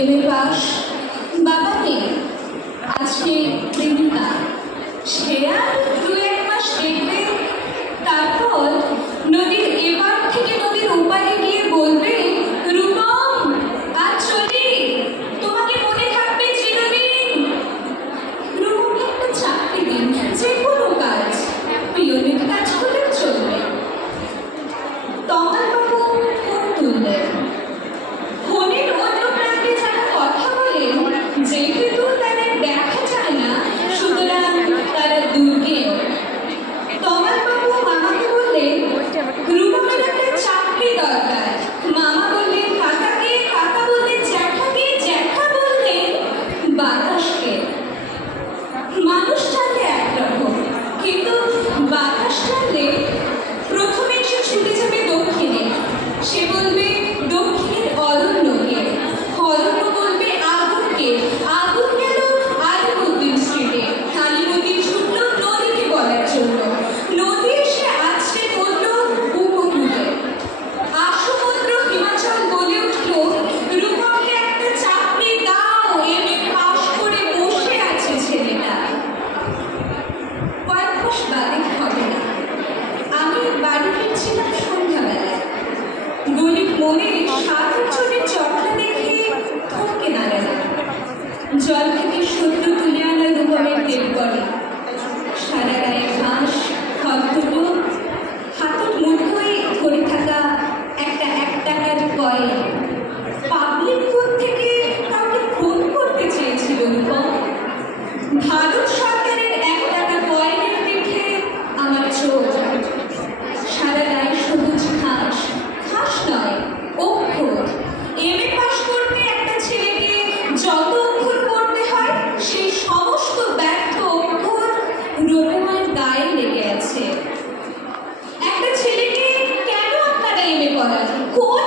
M A pass, বাবা নেই, আজকে প্রেমিকা। সে আর 2-1 মাস দেখবে, তারপর নদীর এবার থেকে নদীর ওপারে গিয়ে বলবে, রূপম আজ চলি, তোমাকে মনে থাকবে চিরদিন। রূপমকে একটা চাকরি দিন, যে কোনো কাজ, পিয়নের কাজ করলে চলবে। তমালবাবু ফোন তুললেন। ফোনের অন্য প্রান্তে যারা কথা বলেন, যেহেতু তাদের দেখা যায় না, সুতরাং তারা দুর্গেও। তমালবাবু মামাকে বললেন, রূপমের একটা চাকরি দরকার। মামা বললেন কাকাকে, কাকা বললেন জ্যাঠাকে, জ্যাঠা বললেন বাতাসকে। মানুষ টানলে একরকম, কিন্তু বাতাস টানলে প্রথমে সে ছুটে যাবে দক্ষিণে। সে বলবে দক্ষিণের অরণ্যকে, অরণ্য বলবে আগুনকে, আগুন গেল আলিমুদ্দিন স্ট্রিটে, আলিমুদ্দিন ছুটল নদীকে বলার জন্য, নদী এসে আছড়ে পড়ল উপকূলে। আসমুদ্র হিমাচল বলে উঠল, রূপমকে একটা চাকরি দাও, এম এ পাশ করে বসে আছে ছেলেটা। কয়েক মাস বাদে হবে না, আমি বাড়ি ফিরছিলাম সন্ধ্যাবেলায়। গরিব মনে সাধু চোরের চটকা দেখে থমকে দাঁড়ালাম। জল থেকে সদ্য তুলে আনা রূপমের দেব করে, সারা গায়ে ঘাস, খড়কুটো, হাতের মুঠোয় ধরে থাকা একটা 1 টাকার কয়েন। পাবলিক ফোন থেকে কাউকে ফোন করতে চেয়েছিল রূপম। ভারত সরকারের 1 টাকা কয়েনের দেখে আমার চোখ। সারা গায়ে সবুজ ঘাস, ঘাস নয় অক্ষর। এম এ পাস করতে একটা ছেলেকে যত অক্ষর পড়তে হয়, সেই সমস্ত ব্যর্থ অক্ষর রূপমের গায়ে লেগে আছে। একটা ছেলেকে কেন আপনারা এম এ পড়ান? কোন